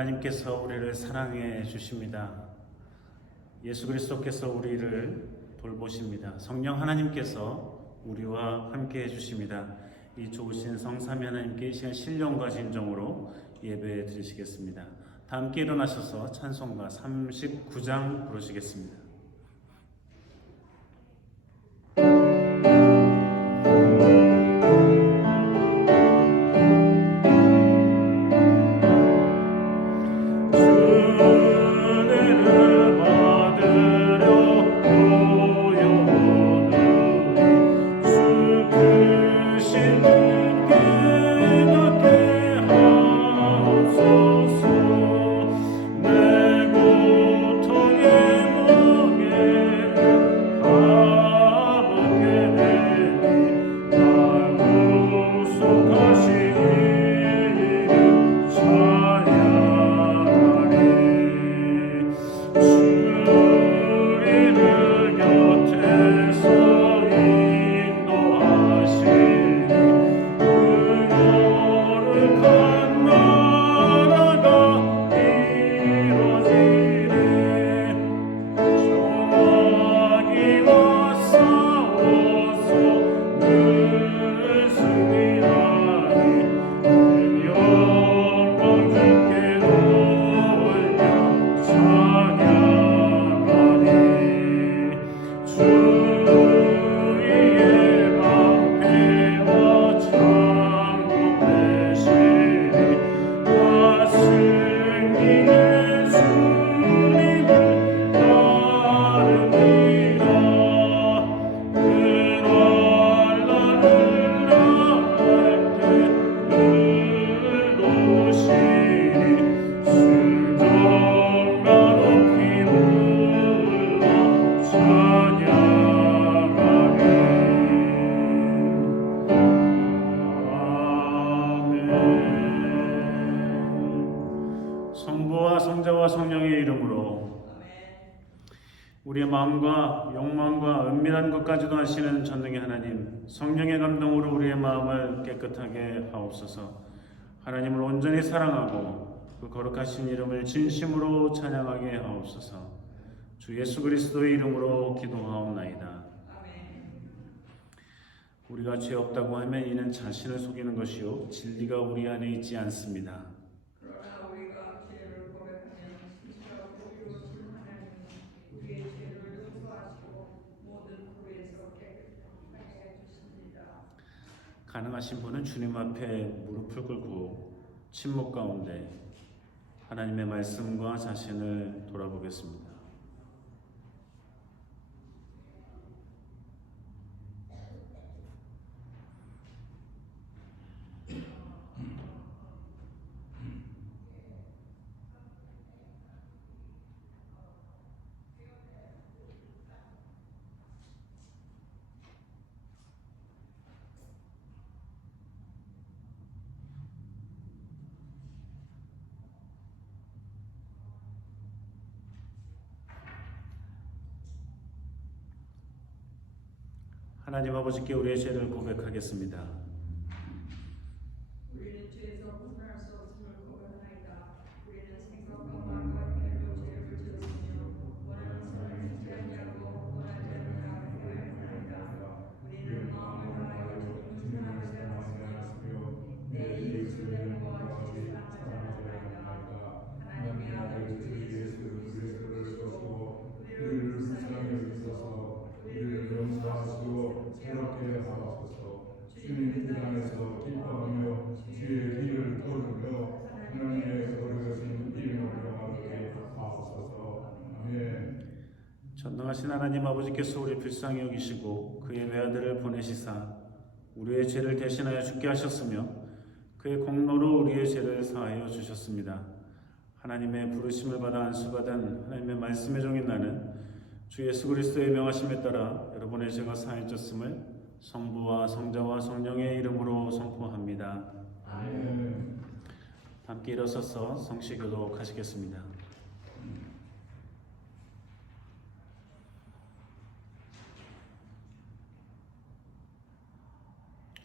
하나님께서 우리를 사랑해 주십니다. 예수 그리스도께서 우리를 돌보십니다. 성령 하나님께서 우리와 함께 해주십니다. 이 좋으신 성삼위 하나님께 이 시간 신령과 진정으로 예배 드리시겠습니다. 다 함께 일어나셔서 찬송가 39장 부르시겠습니다. 성부와 성자와 성령의 이름으로 우리의 마음과 욕망과 은밀한 것까지도 아시는 전능의 하나님, 성령의 감동으로 우리의 마음을 깨끗하게 하옵소서. 하나님을 온전히 사랑하고 그 거룩하신 이름을 진심으로 찬양하게 하옵소서. 주 예수 그리스도의 이름으로 기도하옵나이다. 우리가 죄 없다고 하면 이는 자신을 속이는 것이요 진리가 우리 안에 있지 않습니다. 가능하신 분은 주님 앞에 무릎을 꿇고 침묵 가운데 하나님의 말씀과 자신을 돌아보겠습니다. 하나님 아버지께 우리의 죄를 고백하겠습니다. 우리는 죄에서 벗어날 수 없음을 고백하나이다. 우리는 생각과 말과 행위로 죄를 지었으며 원하는 선을 행치 아니하고 원하지 않는 악을 행하였나이다. 우리는 마음을 다하여 주님을 사랑하지 않았으며 내 이웃을 내 몸과 같이 사랑하지 않았나이다. 하나님의 아들 주 예수 그리스도를 주시고 우리를 불쌍히 여기소서. 우리를 용서하시고 새롭게 하옵소서. 주님 뜻 안에서 기뻐하며 주의 길을 걸으며 하나님의 거룩하신 이름을 영화롭게 하옵소서. 아멘. 전능하신 하나님 아버지께서 우리 불쌍히 여기시고 그의 외아들을 보내시사 우리의 죄를 대신하여 죽게 하셨으며 그의 공로로 우리의 죄를 사하여 주셨습니다. 하나님의 부르심을 받아 안수받은 하나님의 말씀의 종인 나는 주 예수 그리스도의 명하심에 따라 여러분의 죄가 사해졌음을 성부와 성자와 성령의 이름으로 선포합니다. 아멘. 함께 일어서서 성시교독 하시겠습니다.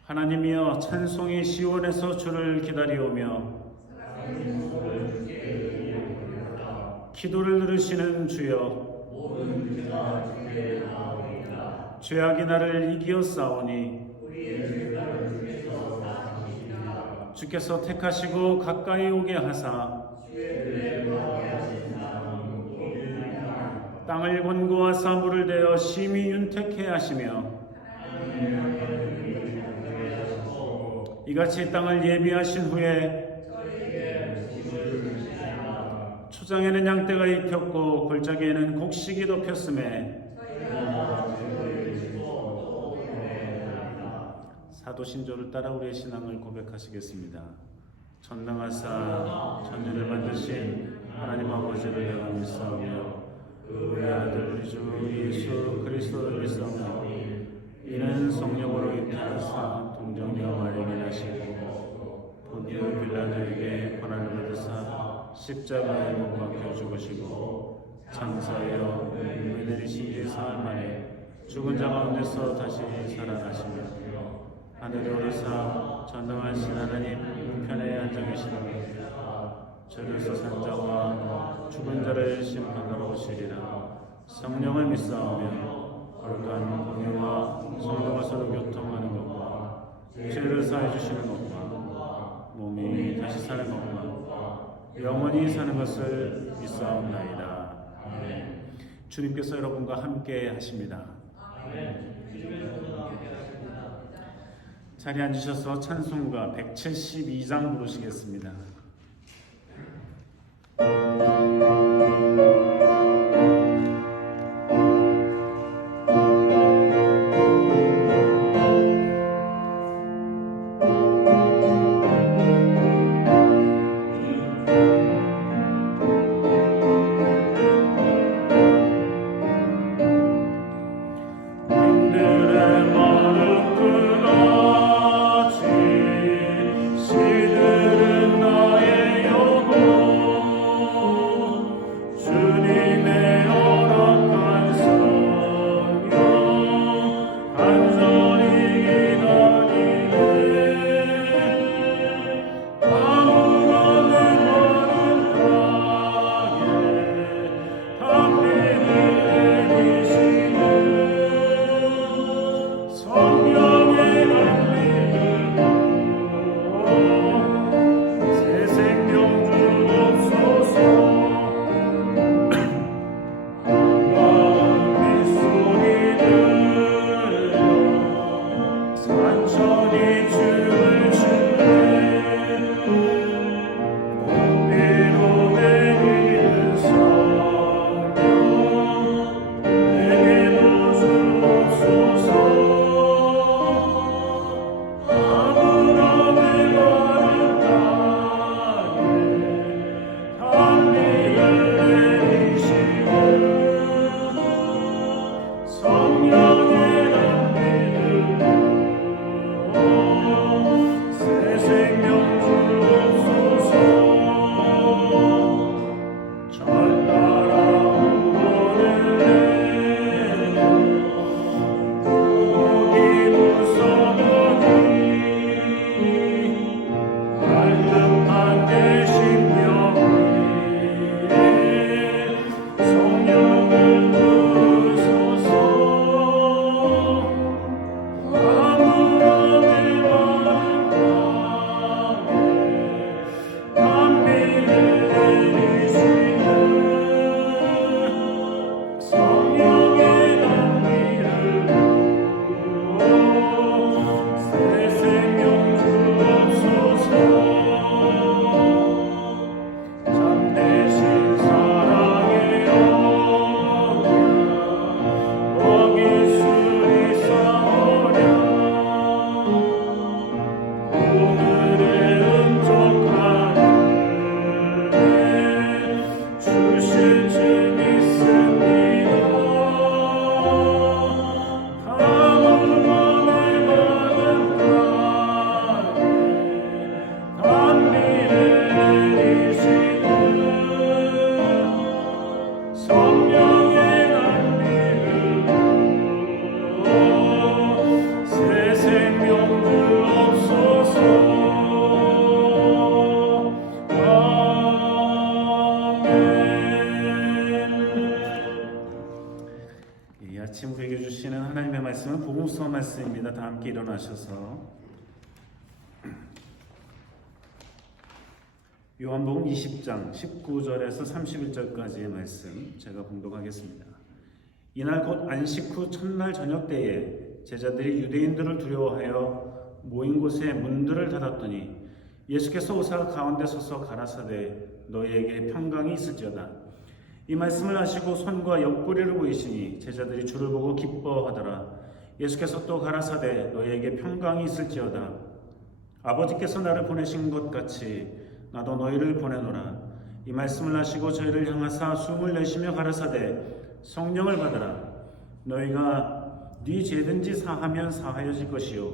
하나님이여 찬송이 시온에서 주를 기다리오며 사랑의 소를 주께 기도를 들으시는 주여, 모든 죄가 주께 나오리이다. 죄악이 나를 이기어 싸우니 우리의 죄가를 주께서 사하시리이다. 주께서 택하시고 가까이 오게 하사 주의 뜻에 거하게 하신 사람은 복이니이다. 땅을 권고하사 물을 대어 심히 윤택해 하시며 이같이 땅을 예비하신 후에 초장에는 양떼가 입혔고 골짜기에는 곡식이 덮였음에 사도신조를 따라 우리의 신앙을 고백하시겠습니다. 전능하사 천지를 만드신 하나님 아버지를 내가 믿사오며 그의 아들 우리 주 예수 그리스도를 믿사오니 이는 성령으로 잉태하사 동정녀 마리아에게 나시고 본디오 빌라도에게 고난을 받으사 십자가에 못 박혀 죽으시고 장사하여 몸에 내리신 지 사흘 만에 죽은 자 가운데서 다시 살아나시며 하늘에 오르사 전능하신 하나님 우편에 앉아 계시는 저리서 산자와 죽은 자를 심판하러 오시리라. 성령을 믿사오며 거룩한 공유와 성령과 서로 교통하는 것과 죄를 사해 주시는 것과 몸이 다시 사는 것과 영원히 사는 것을 믿사옵나이다. 주님께서 여러분과 함께 하십니다. 자리에 앉으셔서 찬송가 172장 부르시겠습니다. 아침 우리에게 주시는 하나님의 말씀은 복음서 말씀입니다. 다 함께 일어나셔서 요한복음 20장 19절에서 31절까지의 말씀 제가 봉독하겠습니다. 이날 곧 안식 후 첫날 저녁 때에 제자들이 유대인들을 두려워하여 모인 곳에 문들을 닫았더니 예수께서 오사 가운데 서서 가라사대 너희에게 평강이 있을지어다. 이 말씀을 하시고 손과 옆구리를 보이시니 제자들이 주를 보고 기뻐하더라. 예수께서 또 가라사대 너희에게 평강이 있을지어다. 아버지께서 나를 보내신 것 같이 나도 너희를 보내노라. 이 말씀을 하시고 저희를 향하사 숨을 내쉬며 가라사대 성령을 받으라. 너희가 네 죄든지 사하면 사하여질 것이요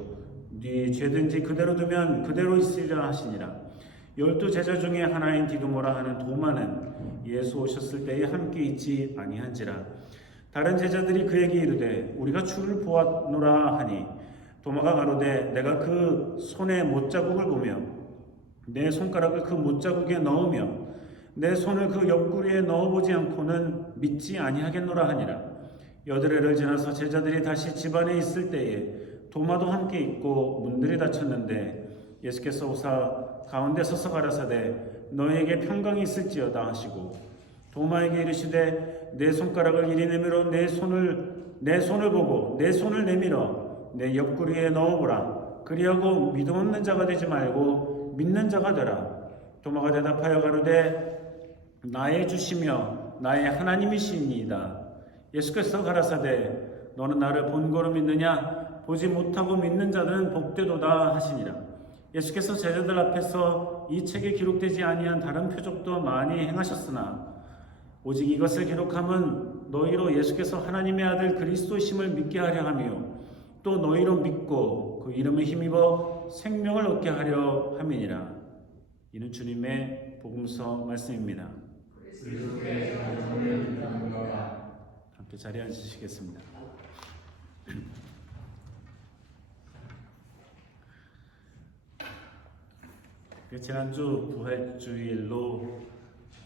네 죄든지 그대로 두면 그대로 있으리라 하시니라. 12 제자 중에 하나인 디두모라 하는 도마는 예수 오셨을 때에 함께 있지 아니한지라. 다른 제자들이 그에게 이르되 우리가 주를 보았노라 하니 도마가 가로되 내가 그 손에 못자국을 보며 내 손가락을 그 못자국에 넣으며 내 손을 그 옆구리에 넣어보지 않고는 믿지 아니하겠노라 하니라. 여드레를 지나서 제자들이 다시 집안에 있을 때에 도마도 함께 있고 문들이 닫혔는데 예수께서 오사 가운데 서서 가라사대 너희에게 평강이 있을지어다 하시고 도마에게 이르시되 내 손가락을 이리 내밀어 내 손을 보고 내 손을 내밀어 내 옆구리에 넣어보라. 그리하고 믿음 없는 자가 되지 말고 믿는 자가 되라. 도마가 대답하여 가로되 나의 주시며 나의 하나님이시니이다. 예수께서 가라사대 너는 나를 본고로 믿느냐? 보지 못하고 믿는 자들은 복되도다 하시니라. 예수께서 제자들 앞에서 이 책에 기록되지 아니한 다른 표적도 많이 행하셨으나 오직 이것을 기록함은 너희로 예수께서 하나님의 아들 그리스도심을 믿게 하려 함이요 또 너희로 믿고 그 이름에 힘입어 생명을 얻게 하려 함이니라. 이는 주님의 복음서 말씀입니다. 함께 자리에 앉으시겠습니다. 지난주 부활주일로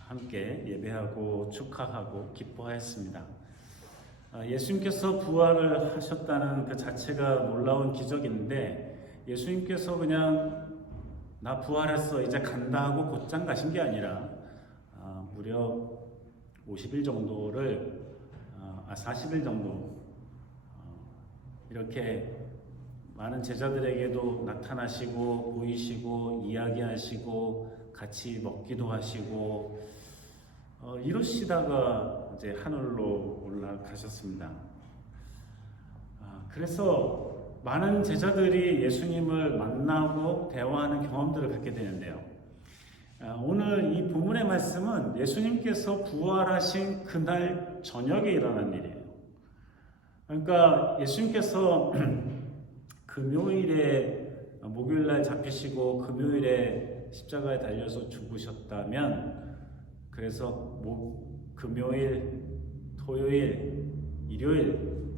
함께 예배하고 축하하고 기뻐하였습니다. 예수님께서 부활을 하셨다는 그 자체가 놀라운 기적인데 예수님께서 그냥 나 부활했어 이제 간다 하고 곧장 가신 게 아니라 무려 50일 정도를 40일 정도 이렇게 많은 제자들에게도 나타나시고 보이시고 이야기하시고 같이 먹기도 하시고 이러시다가 이제 하늘로 올라가셨습니다. 그래서 많은 제자들이 예수님을 만나고 대화하는 경험들을 갖게 되는데요. 오늘 이 본문의 말씀은 예수님께서 부활하신 그날 저녁에 일어난 일이에요. 그러니까 예수님께서 금요일에 목요일날 잡히시고 금요일에 십자가에 달려서 죽으셨다면 그래서 금요일, 토요일, 일요일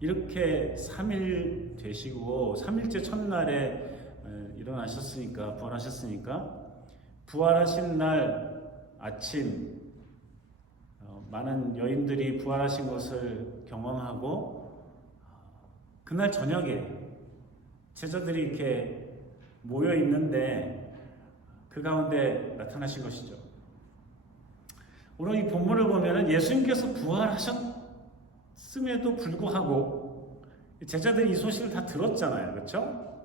이렇게 3일 되시고 3일째 첫날에 일어나셨으니까 부활하셨으니까 부활하신 날 아침 많은 여인들이 부활하신 것을 경험하고 그날 저녁에 제자들이 이렇게 모여 있는데 그 가운데 나타나신 것이죠. 오늘 이 본문을 보면은 예수님께서 부활하셨음에도 불구하고 제자들이 이 소식을 다 들었잖아요. 그렇죠?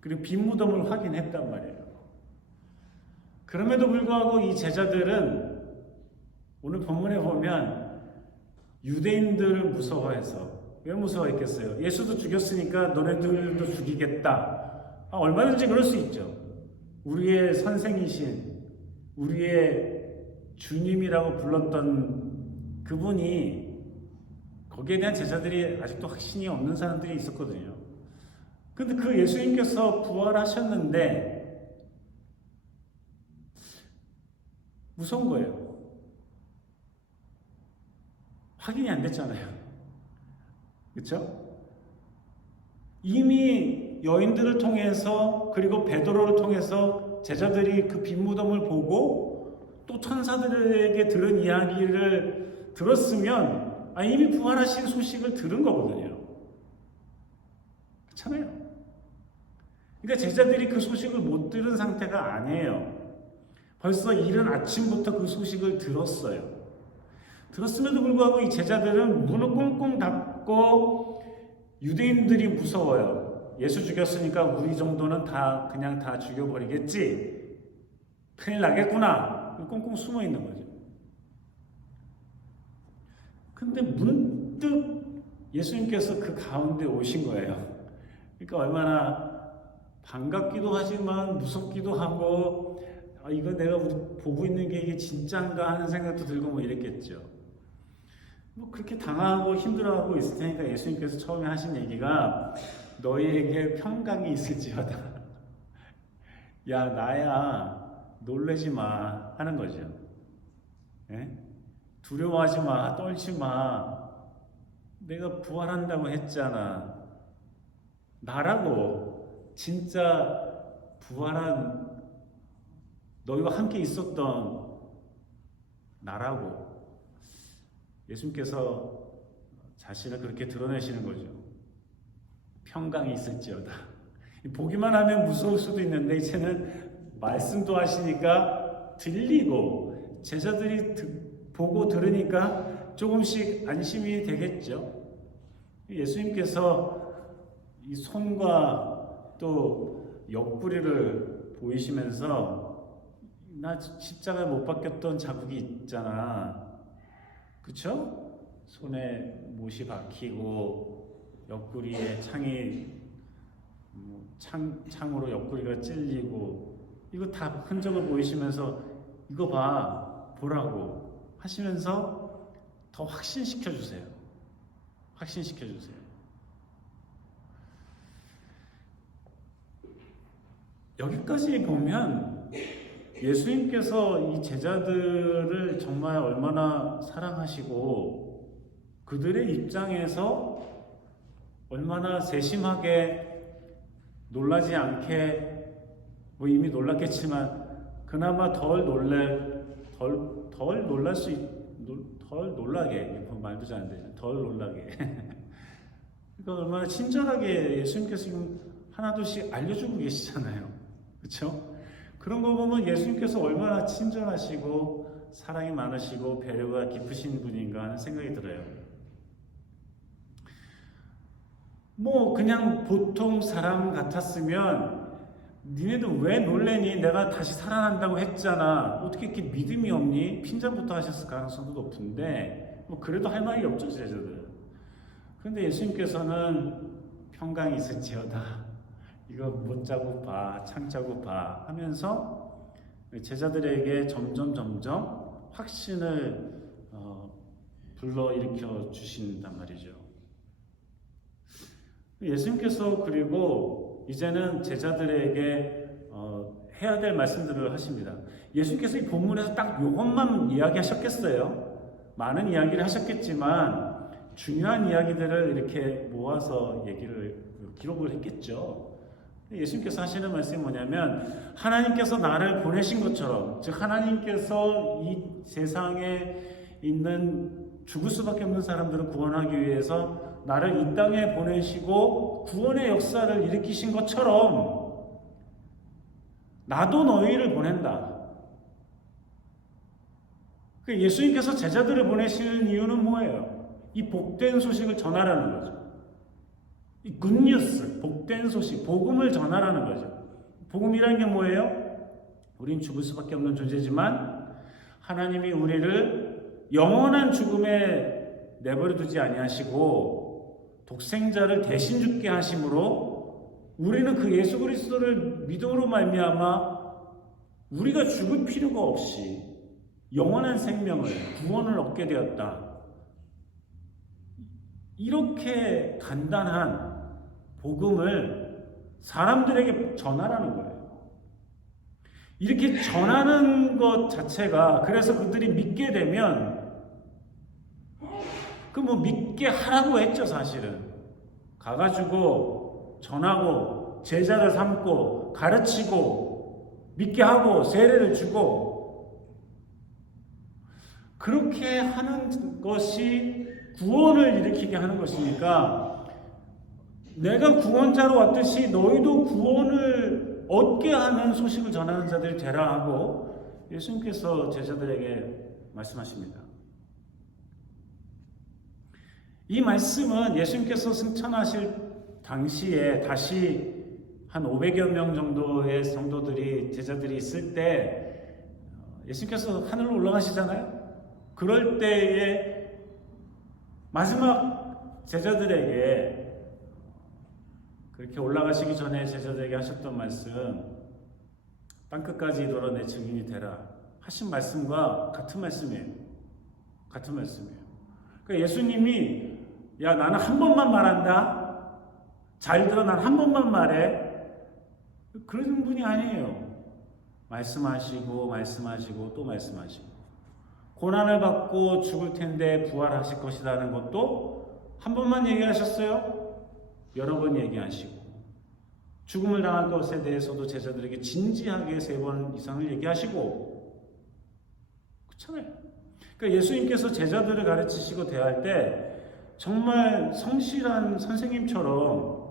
그리고 빈 무덤을 확인했단 말이에요. 그럼에도 불구하고 이 제자들은 오늘 본문에 보면 유대인들을 무서워해서 왜 무서워했겠어요? 예수도 죽였으니까 너네들도 죽이겠다. 얼마든지 그럴 수 있죠. 우리의 선생이신 우리의 주님이라고 불렀던 그분이 거기에 대한 제자들이 아직도 확신이 없는 사람들이 있었거든요. 근데 그 예수님께서 부활하셨는데 무서운 거예요. 확인이 안 됐잖아요. 그렇죠? 이미 여인들을 통해서 그리고 베드로를 통해서 제자들이 그 빈 무덤을 보고 또 천사들에게 들은 이야기를 들었으면 이미 부활하신 소식을 들은 거거든요. 그렇잖아요. 그러니까 제자들이 그 소식을 못 들은 상태가 아니에요. 벌써 이른 아침부터 그 소식을 들었어요. 들었음에도 불구하고 이 제자들은 문을 꽁꽁 닫고 유대인들이 무서워요. 예수 죽였으니까 우리 정도는 그냥 다 죽여버리겠지. 큰일 나겠구나. 꽁꽁 숨어 있는 거죠. 근데 문득 예수님께서 그 가운데 오신 거예요. 그러니까 얼마나 반갑기도 하지만 무섭기도 하고 이거 내가 보고 있는 게 이게 진짠가 하는 생각도 들고 뭐 이랬겠죠. 뭐 그렇게 당하고 힘들어하고 있을 테니까 예수님께서 처음에 하신 얘기가 너희에게 평강이 있을지어다. 야 나야 놀라지 마 하는 거죠. 예? 두려워하지 마, 떨지 마. 내가 부활한다고 했잖아. 나라고 진짜 부활한 너희와 함께 있었던 나라고. 예수님께서 자신을 그렇게 드러내시는 거죠. 평강이 있을지어다. 보기만 하면 무서울 수도 있는데 이제는 말씀도 하시니까 들리고 제자들이 보고 들으니까 조금씩 안심이 되겠죠. 예수님께서 이 손과 또 옆구리를 보이시면서 나 십자가에 못 박혔던 자국이 있잖아. 그쵸? 손에 못이 박히고 옆구리에 창으로 옆구리가 찔리고 이거 다 흔적을 보이시면서 이거 보라고 하시면서 더 확신시켜 주세요. 확신시켜 주세요. 여기까지 보면 예수님께서 이 제자들을 정말 얼마나 사랑하시고 그들의 입장에서 얼마나 세심하게 놀라지 않게 뭐 이미 놀랐겠지만 그나마 덜 놀라게 말도 잘 안 되죠. 덜 놀라게 그러니까 얼마나 친절하게 예수님께서 지금 하나둘씩 알려주고 계시잖아요. 그렇죠? 그런 거 보면 예수님께서 얼마나 친절하시고 사랑이 많으시고 배려가 깊으신 분인가 하는 생각이 들어요. 뭐 그냥 보통 사람 같았으면 니네들 왜 놀래니? 내가 다시 살아난다고 했잖아. 어떻게 이렇게 믿음이 없니? 핀잔부터 하셨을 가능성도 높은데 뭐 그래도 할 말이 없죠, 제자들. 그런데 예수님께서는 평강이 있을지어다. 이거 못 자고 봐, 창 자고 봐 하면서 제자들에게 점점 확신을 불러일으켜 주신단 말이죠. 예수님께서 그리고 이제는 제자들에게 해야 될 말씀들을 하십니다. 예수님께서 이 본문에서 딱 이것만 이야기하셨겠어요? 많은 이야기를 하셨겠지만 중요한 이야기들을 이렇게 모아서 기록을 했겠죠. 예수님께서 하시는 말씀이 뭐냐면 하나님께서 나를 보내신 것처럼 즉 하나님께서 이 세상에 있는 죽을 수밖에 없는 사람들을 구원하기 위해서 나를 이 땅에 보내시고 구원의 역사를 일으키신 것처럼 나도 너희를 보낸다. 예수님께서 제자들을 보내시는 이유는 뭐예요? 이 복된 소식을 전하라는 거죠. 이 굿뉴스, 복된 소식, 복음을 전하라는 거죠. 복음이라는 게 뭐예요? 우린 죽을 수밖에 없는 존재지만 하나님이 우리를 영원한 죽음에 내버려 두지 아니하시고 독생자를 대신 죽게 하심으로 우리는 그 예수 그리스도를 믿음으로 말미암아 우리가 죽을 필요가 없이 영원한 생명을, 구원을 얻게 되었다. 이렇게 간단한 복음을 사람들에게 전하라는 거예요. 이렇게 전하는 것 자체가 그래서 그들이 믿게 되면 믿게 하라고 했죠. 사실은 가가지고 전하고 제자를 삼고 가르치고 믿게 하고 세례를 주고 그렇게 하는 것이 구원을 일으키게 하는 것이니까 내가 구원자로 왔듯이 너희도 구원을 얻게 하는 소식을 전하는 자들이 되라 하고 예수님께서 제자들에게 말씀하십니다. 이 말씀은 예수님께서 승천하실 당시에 다시 한 500여 명 정도의 성도들이 제자들이 있을 때 예수님께서 하늘로 올라가시잖아요. 그럴 때에 마지막 제자들에게 그렇게 올라가시기 전에 제자들에게 하셨던 말씀, 땅끝까지 이르러 내 증인이 되라 하신 말씀과 같은 말씀이에요. 같은 말씀이에요. 그러니까 예수님이 야 나는 한 번만 말한다. 잘 들어 난 한 번만 말해. 그런 분이 아니에요. 말씀하시고 말씀하시고 또 말씀하시고 고난을 받고 죽을 텐데 부활하실 것이라는 것도 한 번만 얘기하셨어요? 여러 번 얘기하시고 죽음을 당할 것에 대해서도 제자들에게 진지하게 3번 이상을 얘기하시고 그렇잖아요. 그러니까 예수님께서 제자들을 가르치시고 대할 때 정말 성실한 선생님처럼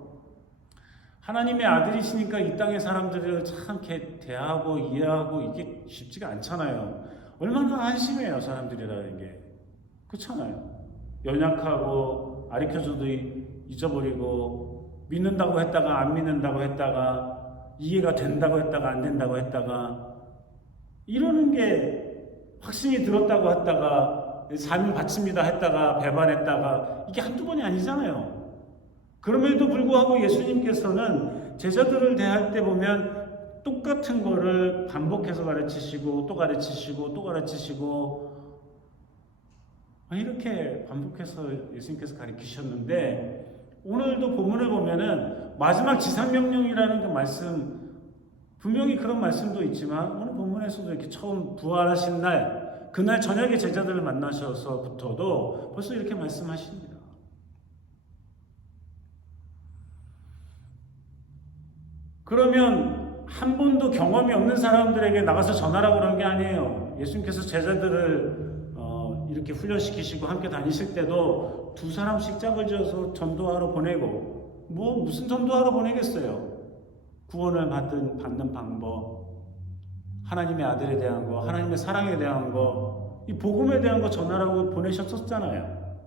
하나님의 아들이시니까 이 땅의 사람들을 참 이렇게 대하고 이해하고 이게 쉽지가 않잖아요. 얼마나 한심해요 사람들이라는 게. 그렇잖아요. 연약하고 가르쳐줘도 잊어버리고 믿는다고 했다가 안 믿는다고 했다가 이해가 된다고 했다가 안 된다고 했다가 이러는 게 확신이 들었다고 했다가 삶을 바칩니다 했다가 배반했다가 이게 한두 번이 아니잖아요. 그럼에도 불구하고 예수님께서는 제자들을 대할 때 보면 똑같은 거를 반복해서 가르치시고 또 가르치시고 또 가르치시고 이렇게 반복해서 예수님께서 가르치셨는데 오늘도 본문을 보면은 마지막 지상명령이라는 그 말씀 분명히 그런 말씀도 있지만 오늘 본문에서도 이렇게 처음 부활하신 날 그날 저녁에 제자들을 만나셔서부터도 벌써 이렇게 말씀하십니다. 그러면 한 번도 경험이 없는 사람들에게 나가서 전하라고 그런 게 아니에요. 예수님께서 제자들을 이렇게 훈련시키시고 함께 다니실 때도 2사람씩 짝을 지어서 전도하러 보내고 무슨 전도하러 보내겠어요. 구원을 받는 방법, 하나님의 아들에 대한 거, 하나님의 사랑에 대한 거, 이 복음에 대한 거 전하라고 보내셨었잖아요.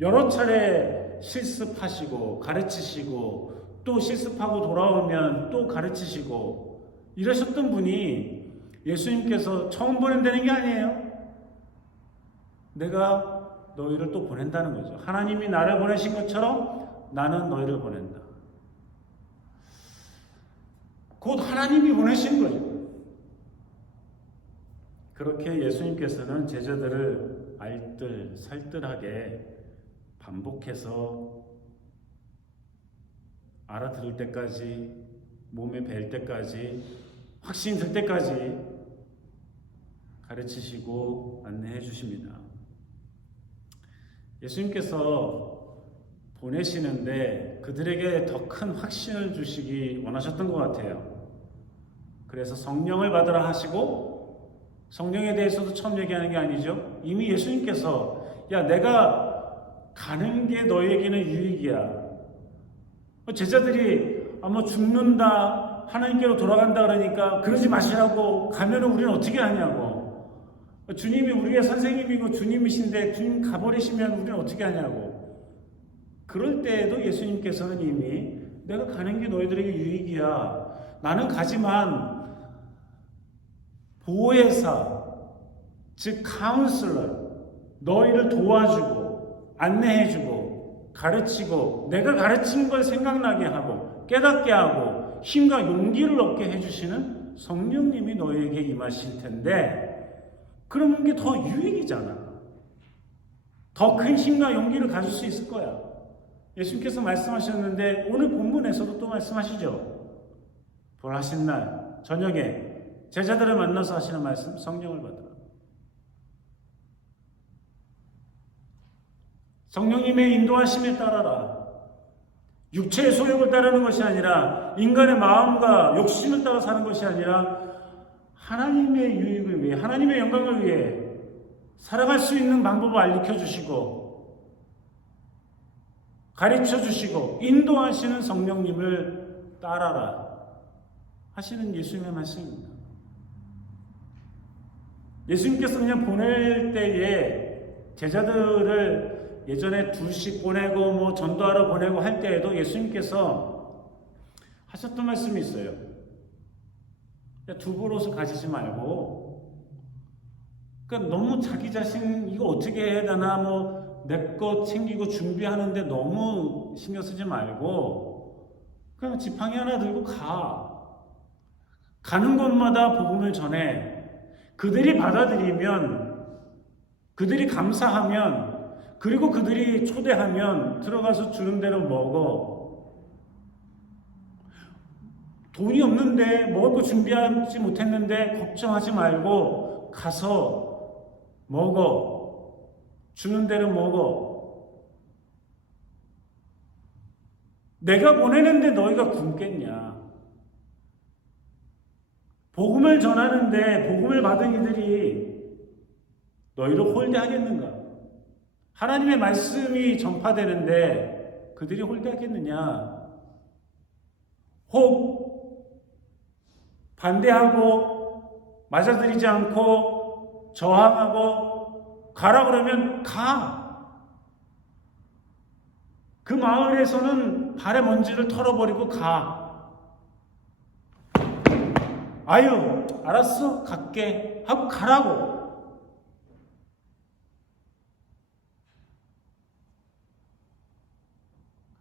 여러 차례 실습하시고 가르치시고 또 실습하고 돌아오면 또 가르치시고 이러셨던 분이 예수님께서 처음 보낸다는 게 아니에요. 내가 너희를 또 보낸다는 거죠. 하나님이 나를 보내신 것처럼 나는 너희를 보낸다. 곧 하나님이 보내신 거죠. 그렇게 예수님께서는 제자들을 알뜰살뜰하게 반복해서 알아들을 때까지 몸에 뵐 때까지 확신이 들 때까지 가르치시고 안내해 주십니다. 예수님께서 보내시는데 그들에게 더 큰 확신을 주시기 원하셨던 것 같아요. 그래서 성령을 받으라 하시고 성령에 대해서도 처음 얘기하는 게 아니죠. 이미 예수님께서 야 내가 가는 게 너에게는 유익이야. 제자들이 죽는다 하나님께로 돌아간다 그러니까 그러지 마시라고 가면은 우리는 어떻게 하냐고. 주님이 우리의 선생님이고 주님이신데 주님 가버리시면 우리는 어떻게 하냐고. 그럴 때에도 예수님께서는 이미 내가 가는 게 너희들에게 유익이야. 나는 가지만 보혜사 즉 카운슬러 너희를 도와주고 안내해주고 가르치고 내가 가르친 걸 생각나게 하고 깨닫게 하고 힘과 용기를 얻게 해주시는 성령님이 너희에게 임하실 텐데 그러면 게 더 유익이잖아. 더 큰 힘과 용기를 가질 수 있을 거야. 예수님께서 말씀하셨는데 오늘 본문에서도 또 말씀하시죠. 부활하신 날 저녁에 제자들을 만나서 하시는 말씀 성령을 받으라. 성령님의 인도하심에 따라라. 육체의 소욕을 따르는 것이 아니라 인간의 마음과 욕심을 따라 사는 것이 아니라 하나님의 유익을 위해 하나님의 영광을 위해 살아갈 수 있는 방법을 알려 주시고 가르쳐 주시고 인도하시는 성령님을 따라라 하시는 예수님의 말씀입니다. 예수님께서 그냥 보낼 때에 제자들을 예전에 둘씩 보내고 뭐 전도하러 보내고 할 때에도 예수님께서 하셨던 말씀이 있어요. 두부로서 가지지 말고, 그러니까 너무 자기 자신 이거 어떻게 해야 되나 뭐 내 거 챙기고 준비하는데 너무 신경 쓰지 말고 그냥 지팡이 하나 들고 가는 곳마다 복음을 전해. 그들이 받아들이면, 그들이 감사하면, 그리고 그들이 초대하면 들어가서 주는 대로 먹어. 돈이 없는데 먹을 거 준비하지 못했는데 걱정하지 말고 가서 먹어. 주는 대로 먹어. 내가 보내는데 너희가 굶겠냐? 복음을 전하는데 복음을 받은 이들이 너희를 홀대하겠는가? 하나님의 말씀이 전파되는데 그들이 홀대하겠느냐? 혹 반대하고 맞아들이지 않고 저항하고 가라 그러면 가. 그 마을에서는 발의 먼지를 털어버리고 가. 아유, 알았어, 갈게 하고 가라고.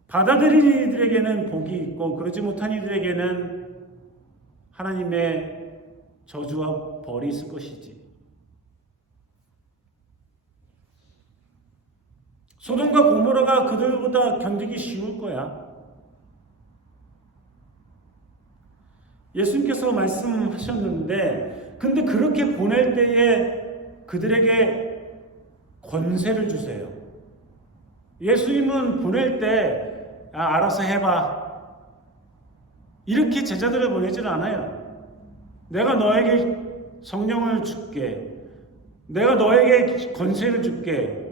받아들인 이들에게는 복이 있고 그러지 못한 이들에게는 하나님의 저주와 벌이 있을 것이지. 소돔과 고모라가 그들보다 견디기 쉬울 거야. 예수님께서 말씀하셨는데, 근데 그렇게 보낼 때에 그들에게 권세를 주세요. 예수님은 보낼 때 알아서 해봐 이렇게 제자들을 보내지는 않아요. 내가 너에게 성령을 줄게. 내가 너에게 권세를 줄게.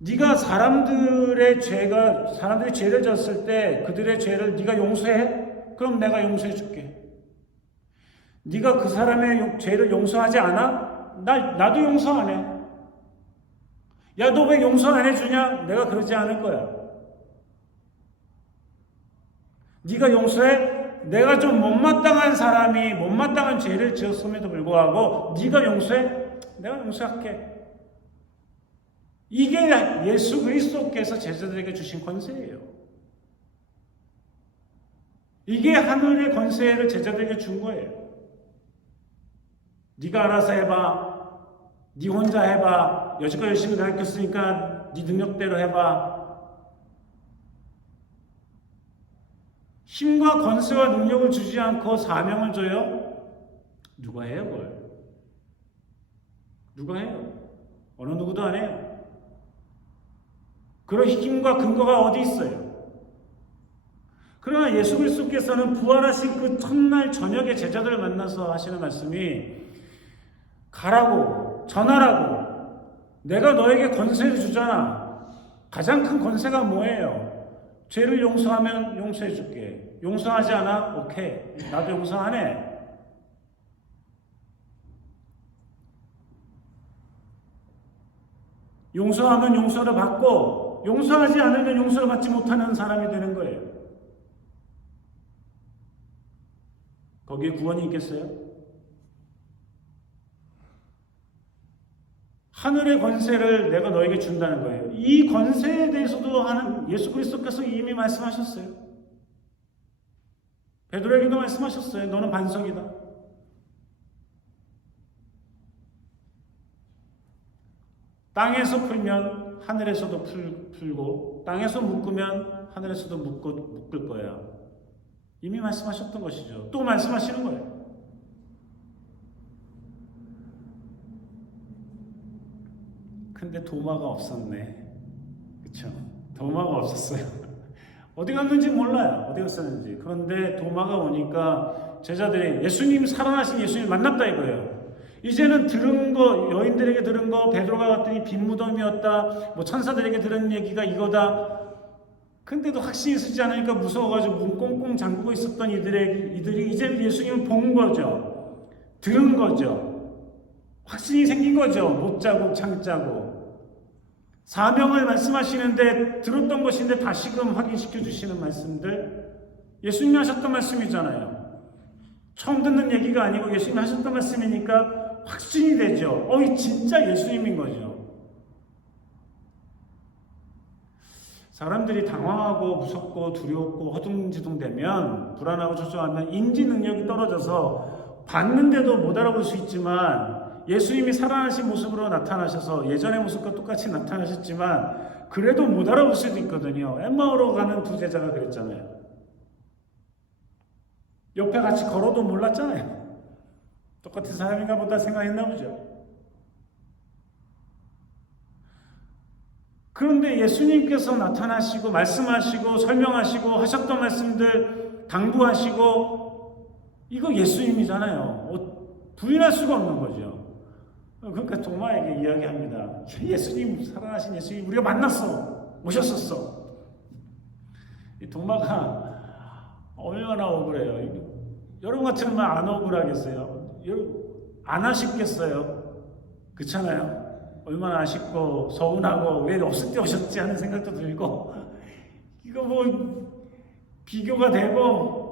네가 사람들이 죄를 졌을 때 그들의 죄를 네가 용서해? 그럼 내가 용서해 줄게. 네가 그 사람의 죄를 용서하지 않아? 나도 용서 안 해. 야, 너 왜 용서 안 해주냐? 내가 그러지 않을 거야. 네가 용서해? 내가 좀 못마땅한 사람이 못마땅한 죄를 지었음에도 불구하고 네가 용서해? 내가 용서할게. 이게 예수 그리스도께서 제자들에게 주신 권세예요. 이게 하늘의 권세를 제자들에게 준 거예요. 네가 알아서 해봐. 네 혼자 해봐. 여지껏 열심히 가르쳤으니까 네 능력대로 해봐. 힘과 권세와 능력을 주지 않고 사명을 줘요? 누가 해요, 그걸? 누가 해요? 어느 누구도 안 해요. 그런 힘과 근거가 어디 있어요? 그러나 예수 그리스도께서는 부활하신 그 첫날 저녁에 제자들을 만나서 하시는 말씀이 가라고, 전하라고, 내가 너에게 권세를 주잖아. 가장 큰 권세가 뭐예요? 죄를 용서하면 용서해 줄게. 용서하지 않아? 오케이. 나도 용서 안 해. 용서하면 용서를 받고, 용서하지 않으면 용서를 받지 못하는 사람이 되는 거예요. 거기에 구원이 있겠어요? 하늘의 권세를 내가 너에게 준다는 거예요. 이 권세에 대해서도 예수 그리스도께서 이미 말씀하셨어요. 베드로에게도 말씀하셨어요. 너는 반석이다. 땅에서 풀면 하늘에서도 풀고 땅에서 묶으면 하늘에서도 묶을 거야. 이미 말씀하셨던 것이죠. 또 말씀하시는 거예요. 근데 도마가 없었네. 그쵸? 도마가 없었어요. 어디 갔는지 몰라요. 어디 갔었는지. 그런데 도마가 오니까 제자들이 예수님, 살아나신 예수님 만났다 이거예요. 이제는 들은 거, 여인들에게 들은 거, 베드로가 갔더니 빈 무덤이었다, 뭐 천사들에게 들은 얘기가 이거다. 근데도 확신이 서지 않으니까 무서워가지고 문 꽁꽁 잠그고 있었던 이들이 이제 예수님을 본 거죠. 들은 거죠. 확신이 생긴 거죠. 못자국, 창자국. 사명을 말씀하시는데 들었던 것인데 다시금 확인시켜 주시는 말씀들. 예수님이 하셨던 말씀이잖아요. 처음 듣는 얘기가 아니고 예수님이 하셨던 말씀이니까 확신이 되죠. 이 진짜 예수님인 거죠. 사람들이 당황하고 무섭고 두렵고 허둥지둥되면, 불안하고 초조하면 인지 능력이 떨어져서 봤는데도 못 알아볼 수 있지만, 예수님이 살아나신 모습으로 나타나셔서 예전의 모습과 똑같이 나타나셨지만 그래도 못 알아볼 수도 있거든요. 엠마오로 가는 두 제자가 그랬잖아요. 옆에 같이 걸어도 몰랐잖아요. 똑같은 사람인가 보다 생각했나 보죠. 그런데 예수님께서 나타나시고 말씀하시고 설명하시고 하셨던 말씀들 당부하시고, 이거 예수님이잖아요. 부인할 수가 없는 거죠. 그러니까 도마에게 이야기합니다. 예수님, 살아나신 예수님 우리가 만났어. 오셨었어. 이 도마가 얼마나 억울해요. 여러분 같으면 안 억울하겠어요? 안 아쉽겠어요? 그렇잖아요. 얼마나 아쉽고 서운하고 왜 없을 때 오셨지 하는 생각도 들고, 이거 뭐 비교가 되고,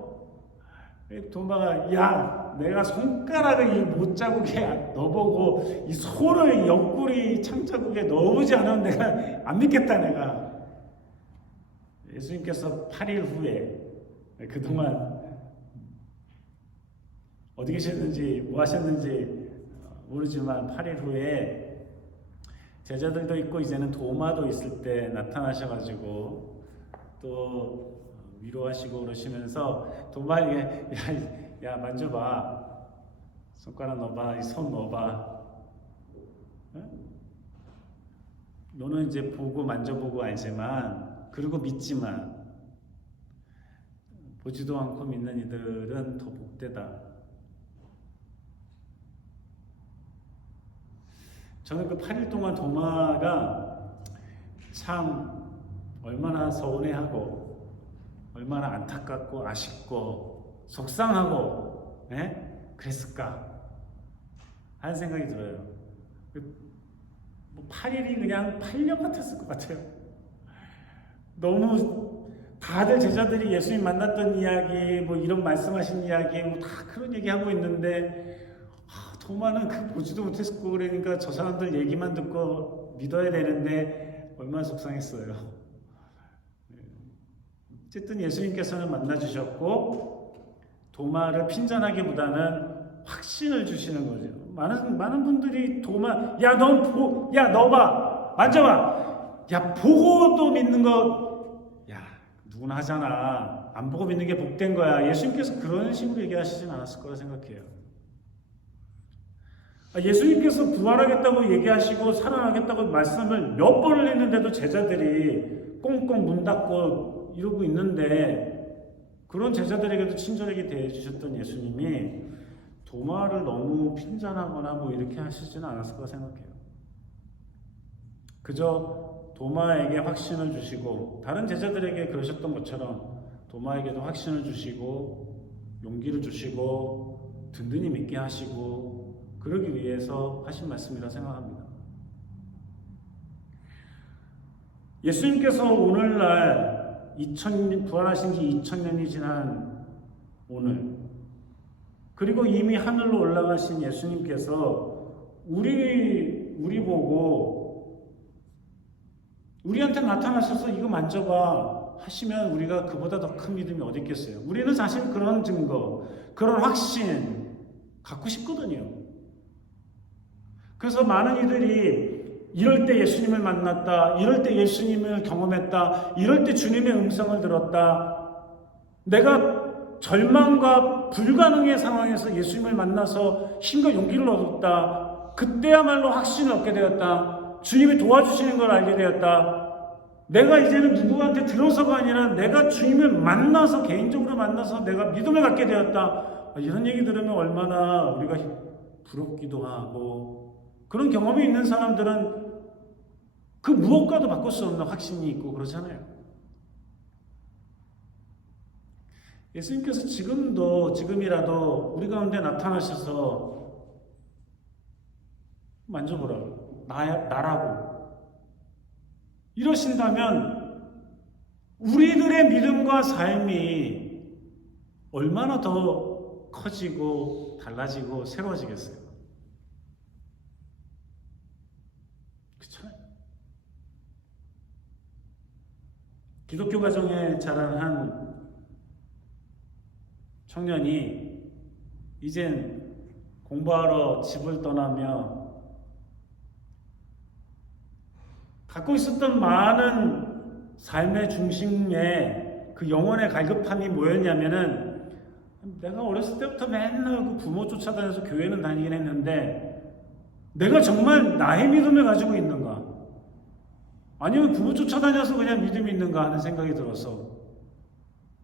도마가 야, 내가 손가락을 이 못자국에 넣어보고 이 소를 옆구리 창자국에 넣어보지 않으면 내가 안 믿겠다. 내가 예수님께서 8일 후에, 그동안 어디 계셨는지 뭐 하셨는지 모르지만 8일 후에 제자들도 있고 이제는 도마도 있을 때 나타나셔가지고 또 위로하시고 그러시면서 도마에게 야 만져봐, 손가락 넣어봐, 이 손 넣어봐. 응? 너는 이제 보고 만져보고 알지만, 그리고 믿지만, 보지도 않고 믿는 이들은 더 복되다. 저는 그 8일 동안 도마가 참 얼마나 서운해하고 얼마나 안타깝고 아쉽고 속상하고 그랬을까 하는 생각이 들어요. 8일이 그냥 8년 같았을 것 같아요. 너무 다들 제자들이 예수님 만났던 이야기, 뭐 이런 말씀하신 이야기, 뭐 다 그런 얘기하고 있는데, 도마는 그 보지도 못했고, 그러니까 저 사람들 얘기만 듣고 믿어야 되는데 얼마나 속상했어요. 어쨌든 예수님께서는 만나주셨고 도마를 핀잔하기보다는 확신을 주시는 거죠. 많은 분들이 도마, 야 너 봐, 만져봐, 야 보고도 믿는 거, 야 누구나 하잖아, 안 보고 믿는 게 복된 거야. 예수님께서 그런 식으로 얘기하시진 않았을 거라 생각해요. 예수님께서 부활하겠다고 얘기하시고 살아나겠다고 말씀을 몇 번을 했는데도 제자들이 꽁꽁 문 닫고 이러고 있는데, 그런 제자들에게도 친절하게 대해주셨던 예수님이 도마를 너무 핀잔하거나 뭐 이렇게 하시지는 않았을 거라 생각해요. 그저 도마에게 확신을 주시고, 다른 제자들에게 그러셨던 것처럼 도마에게도 확신을 주시고 용기를 주시고 든든히 믿게 하시고, 그러기 위해서 하신 말씀이라 생각합니다. 예수님께서 오늘날 부활하신 지 2000년이 지난 오늘, 그리고 이미 하늘로 올라가신 예수님께서 우리 보고 우리한테 나타나셔서 이거 만져봐 하시면 우리가 그보다 더 큰 믿음이 어디 있겠어요? 우리는 사실 그런 증거, 그런 확신 갖고 싶거든요. 그래서 많은 이들이 이럴 때 예수님을 만났다, 이럴 때 예수님을 경험했다, 이럴 때 주님의 음성을 들었다, 내가 절망과 불가능의 상황에서 예수님을 만나서 힘과 용기를 얻었다, 그때야말로 확신을 얻게 되었다, 주님이 도와주시는 걸 알게 되었다, 내가 이제는 누구한테 들어서가 아니라 내가 주님을 만나서, 개인적으로 만나서 내가 믿음을 갖게 되었다, 이런 얘기 들으면 얼마나 우리가 부럽기도 하고, 그런 경험이 있는 사람들은 그 무엇과도 바꿀 수 없는 확신이 있고 그러잖아요. 예수님께서 지금이라도 우리 가운데 나타나셔서 만져보라고, 나라고 이러신다면 우리들의 믿음과 삶이 얼마나 더 커지고 달라지고 새로워지겠어요. 그렇잖아요. 기독교 가정에 자란 한 청년이 이젠 공부하러 집을 떠나며 갖고 있었던 많은 삶의 중심에 그 영혼의 갈급함이 뭐였냐면은, 내가 어렸을 때부터 맨날 그 부모 쫓아다녀서 교회는 다니긴 했는데 내가 정말 나의 믿음을 가지고 있는가? 아니면 부모 쫓아다녀서 그냥 믿음이 있는가 하는 생각이 들어서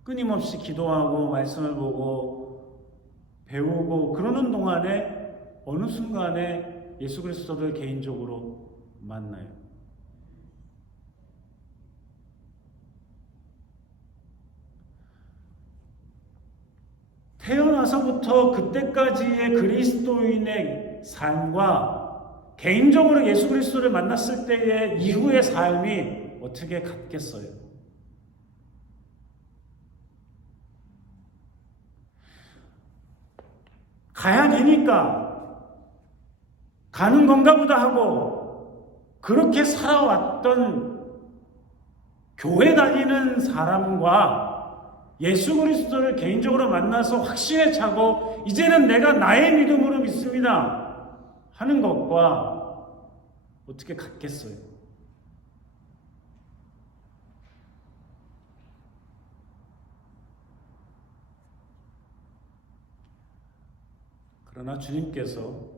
끊임없이 기도하고 말씀을 보고 배우고 그러는 동안에 어느 순간에 예수 그리스도를 개인적으로 만나요. 태어나서부터 그때까지의 그리스도인의 삶과 개인적으로 예수 그리스도를 만났을 때의 이후의 삶이 어떻게 같겠어요? 가야 되니까 가는 건가 보다 하고 그렇게 살아왔던 교회 다니는 사람과 예수 그리스도를 개인적으로 만나서 확신에 차고 이제는 내가 나의 믿음으로 믿습니다 하는 것과 어떻게 같겠어요? 그러나 주님께서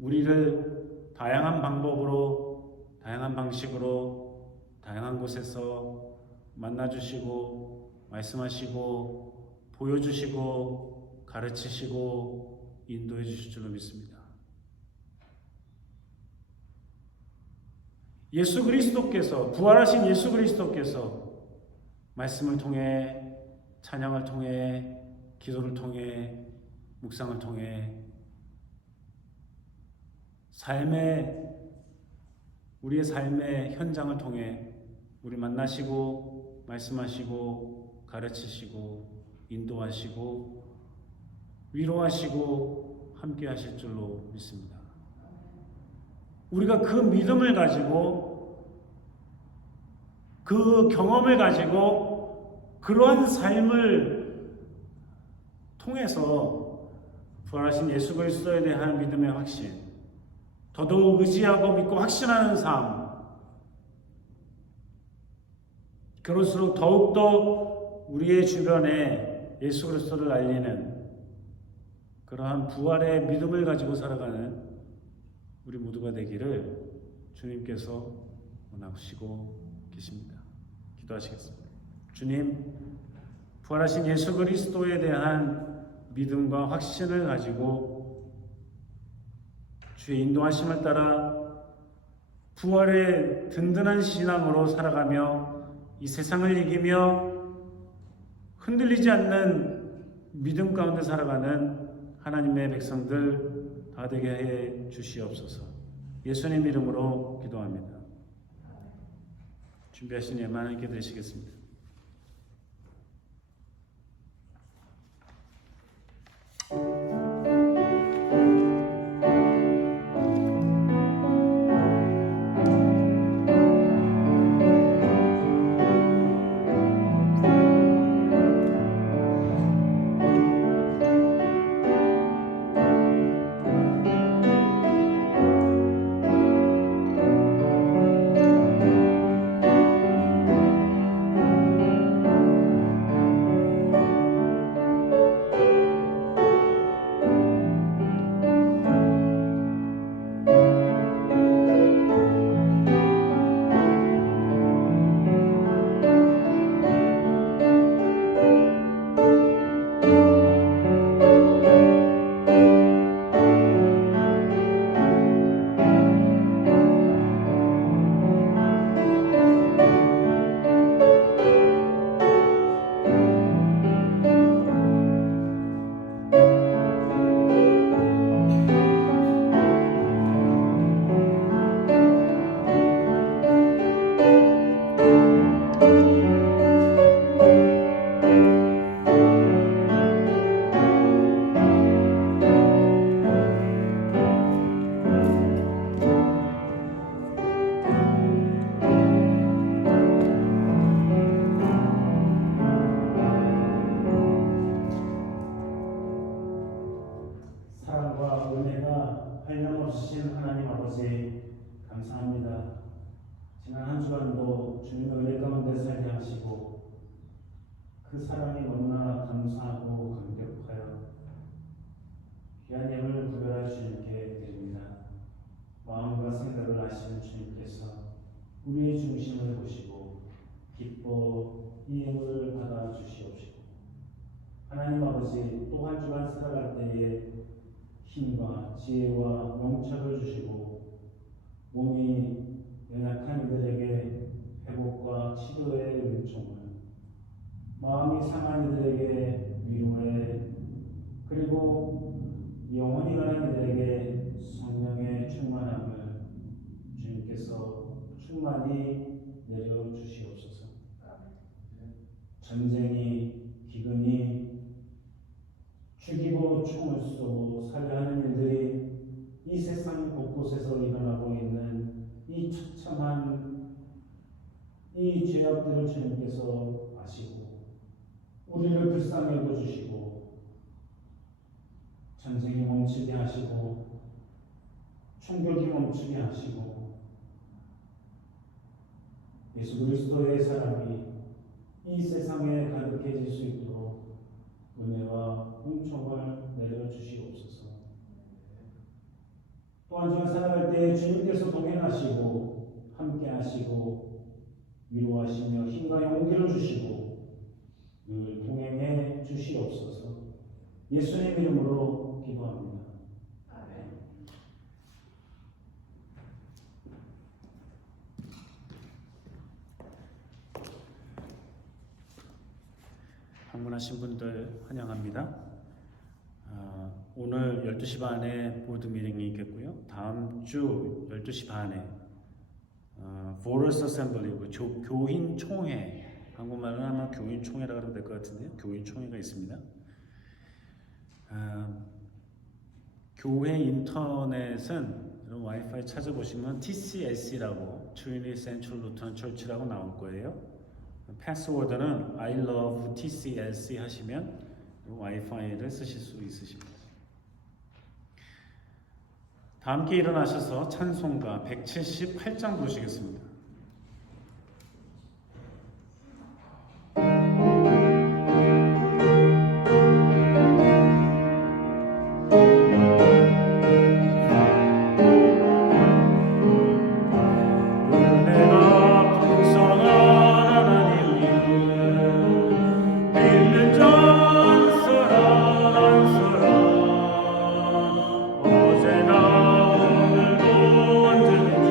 우리를 다양한 방법으로, 다양한 방식으로, 다양한 곳에서 만나주시고 말씀하시고 보여주시고 가르치시고 인도해 주실 줄로 믿습니다. 예수 그리스도께서, 부활하신 예수 그리스도께서 말씀을 통해, 찬양을 통해, 기도를 통해, 묵상을 통해 우리의 삶의 현장을 통해 우리 만나시고 말씀하시고 가르치시고 인도하시고 위로하시고 함께 하실 줄로 믿습니다. 우리가 그 믿음을 가지고 그 경험을 가지고 그러한 삶을 통해서 부활하신 예수 그리스도에 대한 믿음의 확신, 더더욱 의지하고 믿고 확신하는 삶, 그럴수록 더욱더 우리의 주변에 예수 그리스도를 알리는 그러한 부활의 믿음을 가지고 살아가는 우리 모두가 되기를 주님께서 원하시고 계십니다. 기도하시겠습니다. 주님, 부활하신 예수 그리스도에 대한 믿음과 확신을 가지고 주의 인도하심을 따라 부활의 든든한 신앙으로 살아가며 이 세상을 이기며 흔들리지 않는 믿음 가운데 살아가는 하나님의 백성들 다 되게 해 주시옵소서. 예수님 이름으로 기도합니다. 준비하신 예만 함께 드리시겠습니다. 지난 한 주간도 주님의 은혜 가운데 살게 하시고 그 사랑이 너무나 감사하고 감격하여 귀한 예물을 구별할 주님께 드립니다. 마음과 생각을 아시는 주님께서 우리의 중심을 보시고 기뻐 이 예물을 받아 주시옵시고 하나님 아버지 또 한 주간 살아갈 때에 힘과 지혜와 영착을 주시고 몸이 연약한 이들에게 회복과 치료의 은총을, 마음이 상한 이들에게 위로의, 그리고 영혼이 가는 이들에게 성령의 충만함을 주님께서 충만히 내려주시옵소서. 전쟁이, 기근이, 죽이고 총을 쏘고 살해하는 일들이 이 세상 곳곳에서 일어나고 있는 이 처참한 이 죄악들을 주님께서 아시고 우리를 불쌍히 여겨주시고 전쟁이 멈추게 하시고 총격이 멈추게 하시고 예수 그리스도의 사랑이 이 세상에 가득해질 수 있도록 은혜와 은총을 내려주시옵소서. 또 한 주간 살아갈 때 주님께서 동행하시고 함께하시고 위로하시며 힘과 용기를 주시고 늘 동행해 주시옵소서. 예수님 이름으로 기도합니다. 아멘. 방문하신 분들 환영합니다. 오늘 12시 반에 보드 미팅이 있겠고요. 다음 주 12시 반에 Voters Assembly, 교인 총회, 한국말로 아마 교인 총회라고 하면 될 것 같은데요. 교인 총회가 있습니다. 교회 인터넷은 와이파이 찾아보시면 TCS라고 Trinity Central Lutheran Church라고 나올 거예요. 패스워드는 I love TCLC 하시면 와이파이를 쓰실 수 있으십니다. 다 함께 일어나셔서 찬송가 178장 부르시겠습니다. 어제나 오늘도 언제든지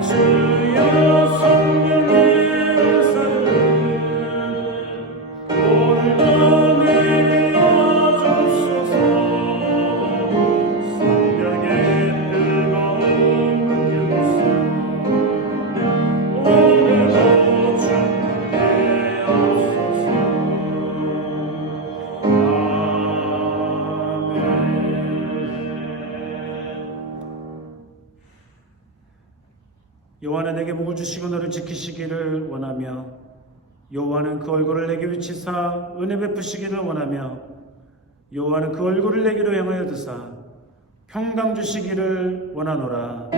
주여 성령의 은사를 오늘도 내려주소서. 성령의 뜨거운 유수 오늘도 준비하옵소서. 여호와는 내게 복을 주시고 너를 지키시기를 원하며 여호와는 그 얼굴을 내게 비치사 은혜 베푸시기를 원하며 여호와는 그 얼굴을 내게로 향하여 드사 평강 주시기를 원하노라.